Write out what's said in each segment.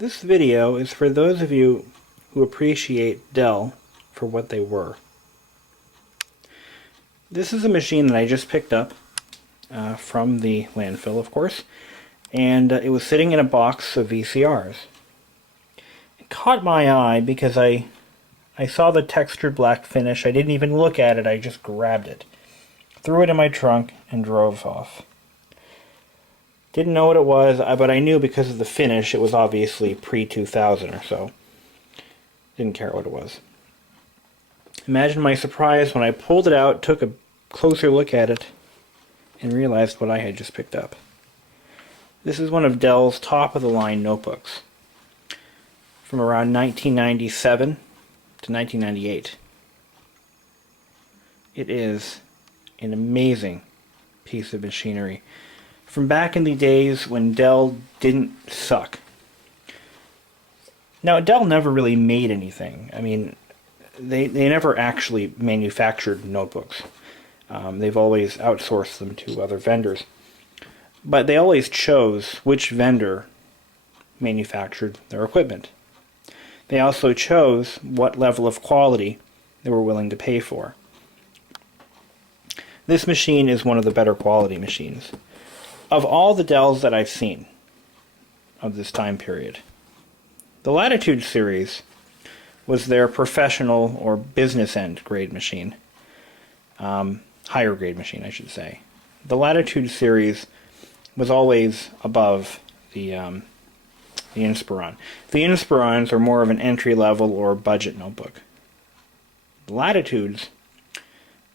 This video is for those of you who appreciate Dell for what they were. This is a machine that I just picked up from the landfill, of course, and it was sitting in a box of VCRs. It caught my eye because I saw the textured black finish. I didn't even look at it, I just grabbed it, threw it in my trunk, and drove off. Didn't know what it was, but I knew because of the finish it was obviously pre-2000 or so. Didn't care what it was. Imagine my surprise when I pulled it out, took a closer look at it, and realized what I had just picked up. This is one of Dell's top-of-the-line notebooks from around 1997 to 1998. It is an amazing piece of machinery from back in the days when Dell didn't suck. Now, Dell never really made anything. I mean, they never actually manufactured notebooks. They've always outsourced them to other vendors. But they always chose which vendor manufactured their equipment. They also chose what level of quality they were willing to pay for. This machine is one of the better quality machines. Of all the Dells that I've seen of this time period, the Latitude series was their professional or business end grade machine. Higher grade machine, I should say. The Latitude series was always above the Inspiron. The Inspirons are more of an entry level or budget notebook. The Latitudes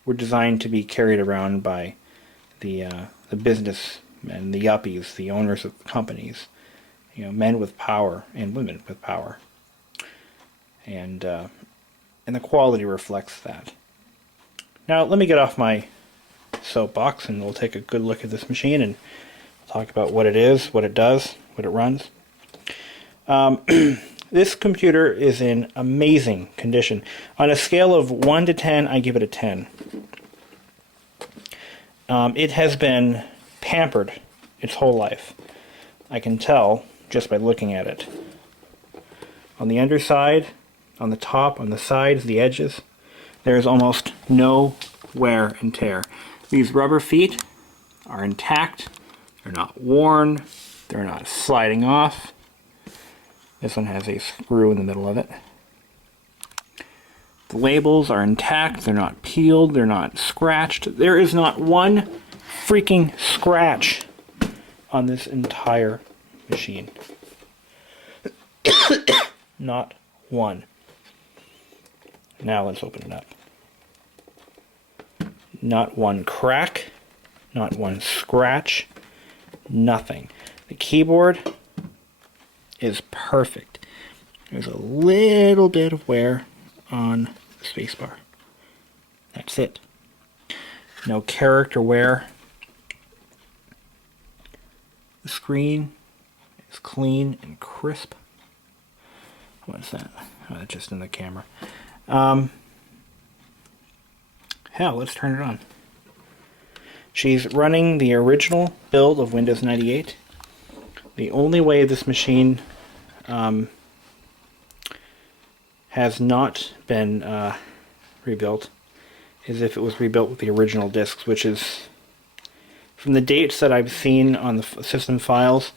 were designed to be carried around by the business and the yuppies, the owners of companies, men with power and women with power, and the quality reflects that. Now let me get off my soapbox and we'll take a good look at this machine and talk about what it is, what it does, what it runs. This computer is in amazing condition. On a scale of 1 to 10, I give it a 10. It has been pampered its whole life. I can tell just by looking at it. On the underside, on the top, on the sides, the edges, there is almost no wear and tear. These rubber feet are intact. They're not worn. They're not sliding off. This one has a screw in the middle of it. The labels are intact. They're not peeled. They're not scratched. There is not one freaking scratch on this entire machine. Not one. Now let's open it up. Not one crack. Not one scratch. Nothing. The keyboard is perfect. There's a little bit of wear on the spacebar. That's it. No character wear. The screen is clean and crisp. What's that? Oh, that's just in the camera. Hell, let's turn it on. She's running the original build of Windows 98. The only way this machine has not been rebuilt is if it was rebuilt with the original discs, which is, from the dates that I've seen on the system files,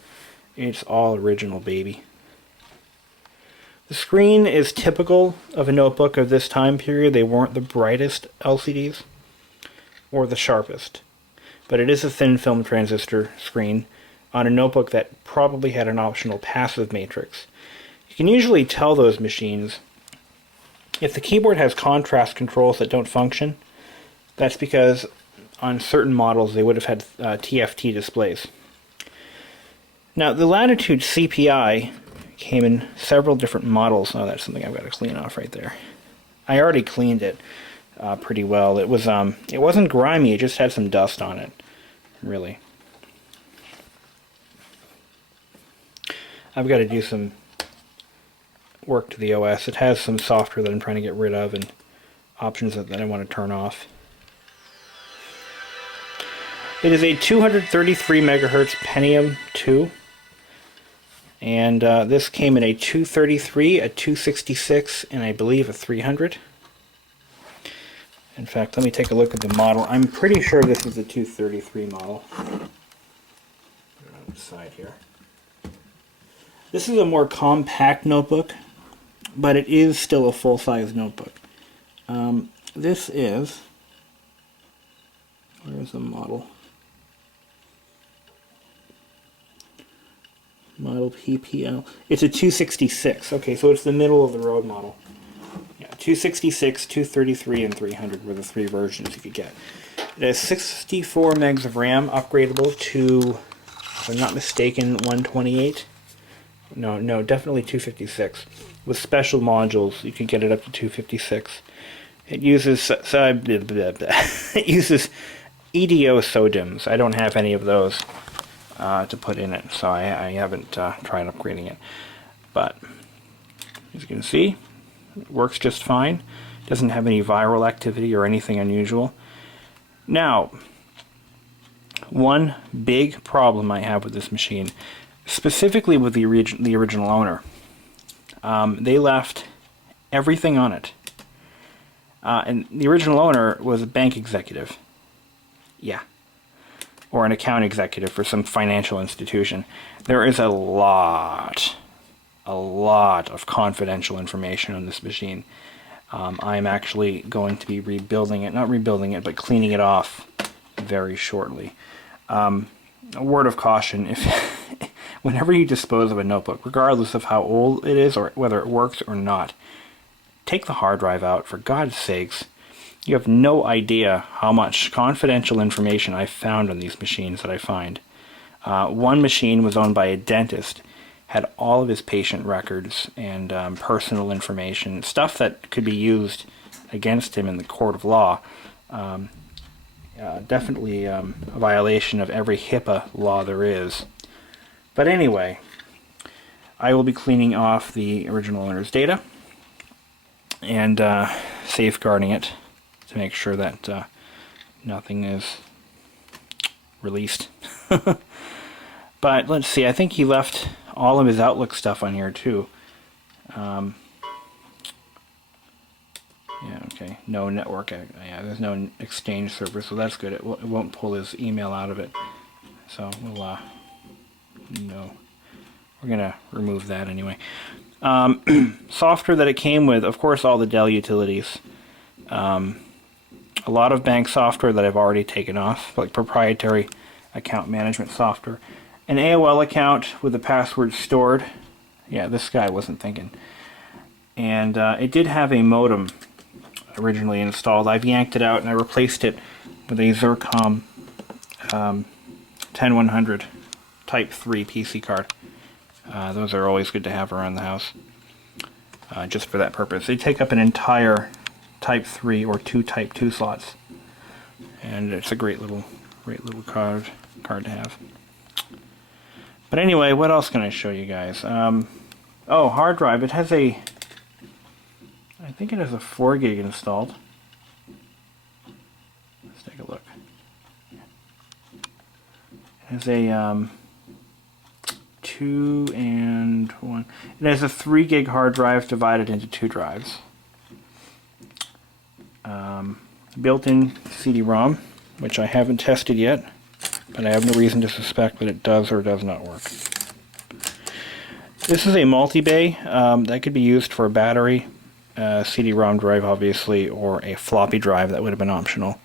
it's all original, baby. The screen is typical of a notebook of this time period. They weren't the brightest LCDs or the sharpest, but it is a thin film transistor screen on a notebook that probably had an optional passive matrix. You can usually tell those machines if the keyboard has contrast controls that don't function. That's because on certain models they would have had TFT displays. Now the Latitude CPI came in several different models. Oh, that's something I've got to clean off right there. I already cleaned it pretty well. It wasn't grimy, it just had some dust on it, really. I've got to do some work to the OS. It has some software that I'm trying to get rid of and options that I want to turn off. It is a 233 megahertz Pentium 2. And this came in a 233, a 266, and I believe a 300. In fact, let me take a look at the model. I'm pretty sure this is a 233 model. Put it on the side here. This is a more compact notebook, but it is still a full-size notebook. This is... Where's the model? Model PPL. It's a 266. Okay, so it's the middle of the road model. Yeah, 266, 233, and 300 were the three versions you could get. It has 64 megs of RAM, upgradable to, if I'm not mistaken, 128. No, definitely 256. With special modules, you could get it up to 256. It uses it uses EDO SODIMMs. I don't have any of those to put in it, so I haven't tried upgrading it. But as you can see, it works just fine. Doesn't have any viral activity or anything unusual. Now, one big problem I have with this machine, specifically with the original owner, they left everything on it. And the original owner was a bank executive. Yeah. Or an account executive for some financial institution. There is a lot of confidential information on this machine. I'm actually going to be rebuilding it, not rebuilding it, but cleaning it off very shortly. A word of caution, if whenever you dispose of a notebook, regardless of how old it is or whether it works or not, take the hard drive out, for God's sakes. You have no idea how much confidential information I've found on these machines that I find. One machine was owned by a dentist, had all of his patient records and personal information, stuff that could be used against him in the court of law. Definitely a violation of every HIPAA law there is. But anyway, I will be cleaning off the original owner's data and safeguarding it to make sure that nothing is released. But let's see, I think he left all of his Outlook stuff on here too. Yeah, okay, no network, yeah, there's no Exchange server, so that's good. It won't pull his email out of it. So we'll, no, we're gonna remove that anyway. Software that it came with, of course, all the Dell utilities. A lot of bank software that I've already taken off, like proprietary account management software. An AOL account with the password stored. Yeah, this guy wasn't thinking. And it did have a modem originally installed. I've yanked it out and I replaced it with a Zircom 10100 Type 3 PC card. Those are always good to have around the house, just for that purpose. They take up an entire Type 3 or 2 Type 2 slots, and it's a great little card to have. But anyway, what else can I show you guys? Oh, hard drive. It has I think it has a 4 gig installed. Let's take a look. It has a 2 and 1. It has a 3 gig hard drive divided into 2 drives. Built-in CD-ROM, which I haven't tested yet, but I have no reason to suspect that it does or does not work. This is a multi-bay that could be used for a battery, CD-ROM drive obviously, or a floppy drive that would have been optional.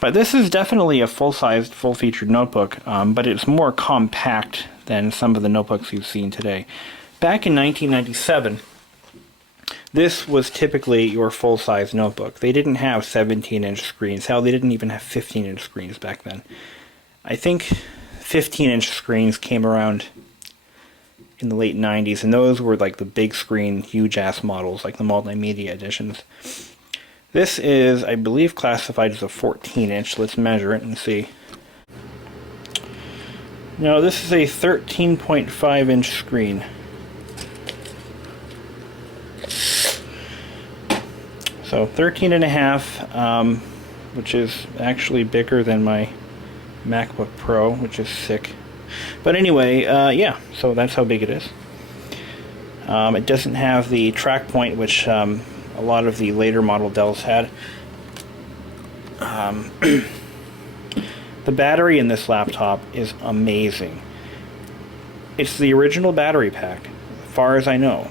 But this is definitely a full-sized, full-featured notebook, but it's more compact than some of the notebooks you've seen today. Back in 1997, this was typically your full-size notebook. They didn't have 17-inch screens. Hell, they didn't even have 15-inch screens back then. I think 15-inch screens came around in the late 90s, and those were like the big screen, huge-ass models, like the multimedia editions. This is, I believe, classified as a 14-inch. Let's measure it and see. No, this is a 13.5-inch screen. So 13 and a half, which is actually bigger than my MacBook Pro, which is sick. But anyway, yeah, so that's how big it is. It doesn't have the track point, which a lot of the later model Dells had. The battery in this laptop is amazing. It's the original battery pack, as far as I know.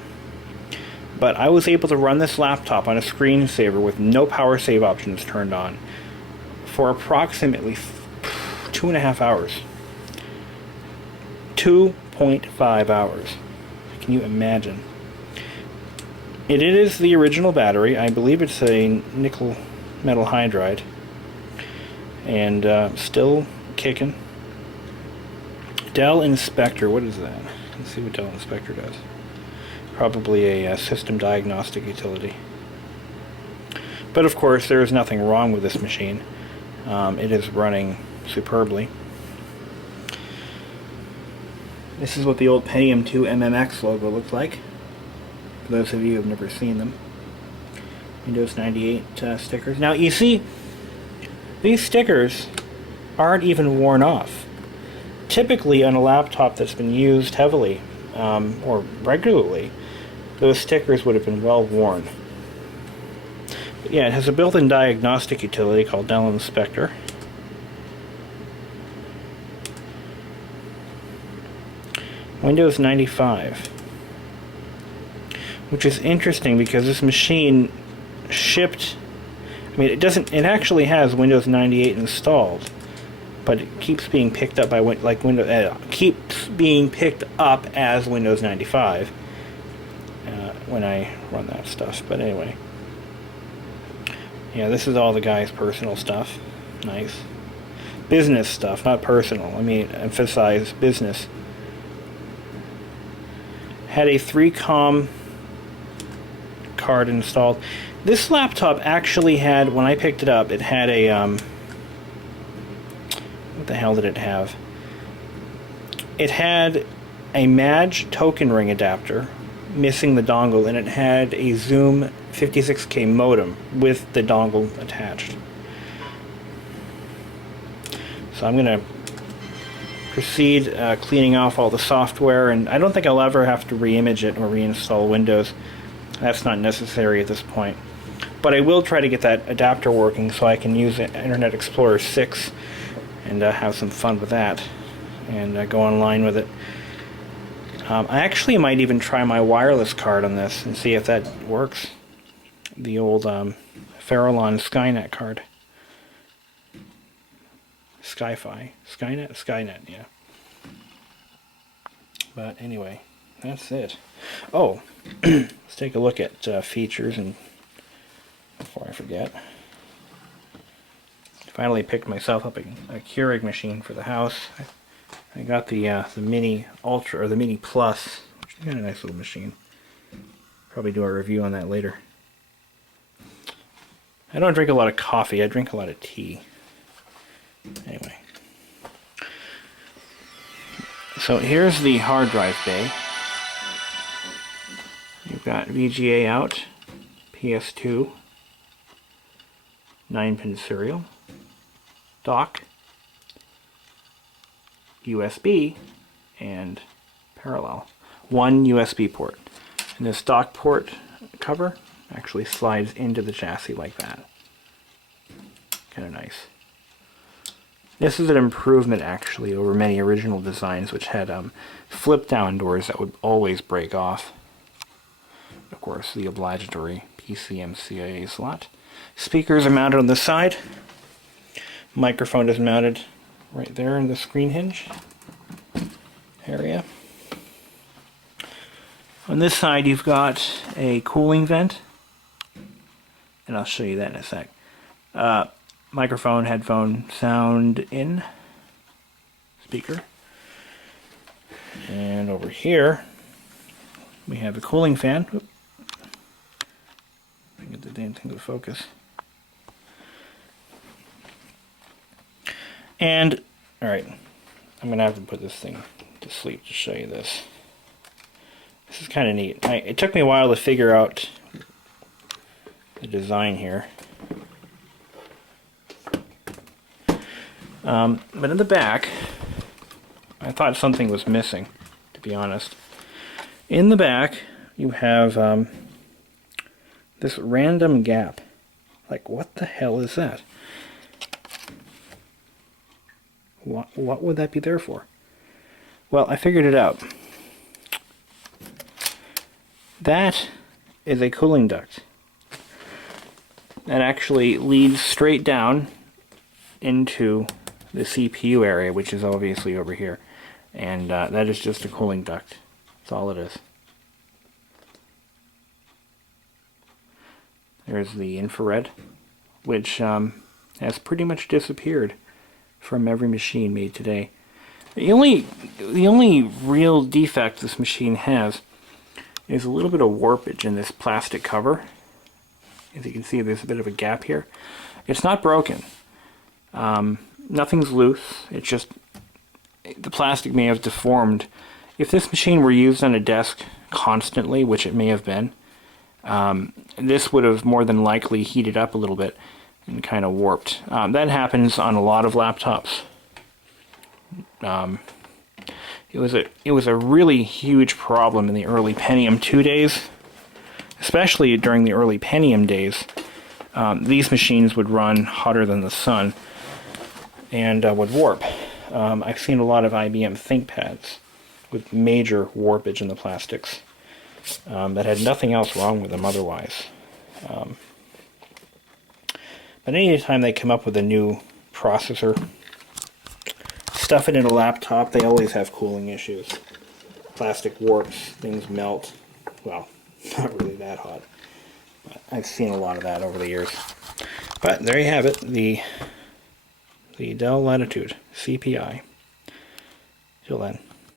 But I was able to run this laptop on a screensaver with no power save options turned on for approximately 2.5 hours. 2.5 hours. Can you imagine? It is the original battery. I believe it's a nickel metal hydride. And still kicking. Dell Inspector, what is that? Let's see what Dell Inspector does. Probably a system diagnostic utility. But of course, there is nothing wrong with this machine. It is running superbly. This is what the old Pentium 2 MMX logo looks like, for those of you who have never seen them. Windows 98 stickers. Now you see, these stickers aren't even worn off. Typically on a laptop that's been used heavily or regularly, those stickers would have been well worn. But yeah, it has a built-in diagnostic utility called Dell Inspector. Windows 95. Which is interesting because this machine shipped, I mean, it actually has Windows 98 installed, but it keeps being picked up by keeps being picked up as Windows 95 when I run that stuff. But anyway, yeah, this is all the guy's personal stuff. Nice business stuff, not personal. I mean, emphasize business. Had a 3-COM card installed. This laptop actually had, when I picked it up, it had a what the hell did it have? It had a Madge token ring adapter missing the dongle, and it had a Zoom 56K modem with the dongle attached. So I'm going to proceed cleaning off all the software, and I don't think I'll ever have to re-image it or reinstall Windows. That's not necessary at this point. But I will try to get that adapter working so I can use Internet Explorer 6 and have some fun with that and go online with it. I actually might even try my wireless card on this and see if that works. The old Farallon Skynet card. Skynet, yeah. But anyway, that's it. Oh, let's take a look at features and before I forget. Finally picked myself up a Keurig machine for the house. I got the Mini Ultra, or the Mini Plus, which is kind of a nice little machine. Probably do a review on that later. I don't drink a lot of coffee, I drink a lot of tea. Anyway. So here's the hard drive bay. You've got VGA out, PS2, 9-pin serial, dock, USB, and parallel. One USB port. And this dock port cover actually slides into the chassis like that. Kind of nice. This is an improvement actually over many original designs which had flip down doors that would always break off. Of course, the obligatory PCMCIA slot. Speakers are mounted on the side. Microphone is mounted right there in the screen hinge area. On this side you've got a cooling vent, and I'll show you that in a sec. Microphone, headphone, sound in, speaker. And over here we have a cooling fan. Oop. I get the damn thing to focus. And, alright, I'm going to have to put this thing to sleep to show you this. This is kind of neat. It took me a while to figure out the design here. But in the back, I thought something was missing, to be honest. In the back, you have this random gap. Like, what the hell is that? What would that be there for? Well, I figured it out. That is a cooling duct. That actually leads straight down into the CPU area, which is obviously over here. And that is just a cooling duct. That's all it is. There's the infrared, which has pretty much disappeared from every machine made today. The only real defect this machine has is a little bit of warpage in this plastic cover. As you can see, there's a bit of a gap here. It's not broken. Nothing's loose. It's just the plastic may have deformed. If this machine were used on a desk constantly, which it may have been, this would have more than likely heated up a little bit and kind of warped. That happens on a lot of laptops. It was a really huge problem in the early Pentium 2 days, especially during the early Pentium days. These machines would run hotter than the sun and would warp. I've seen a lot of IBM ThinkPads with major warpage in the plastics that had nothing else wrong with them otherwise. But any time they come up with a new processor, stuff it in a laptop, they always have cooling issues. Plastic warps, things melt. Well, not really that hot. But I've seen a lot of that over the years. But there you have it, the Dell Latitude CPI. Till then.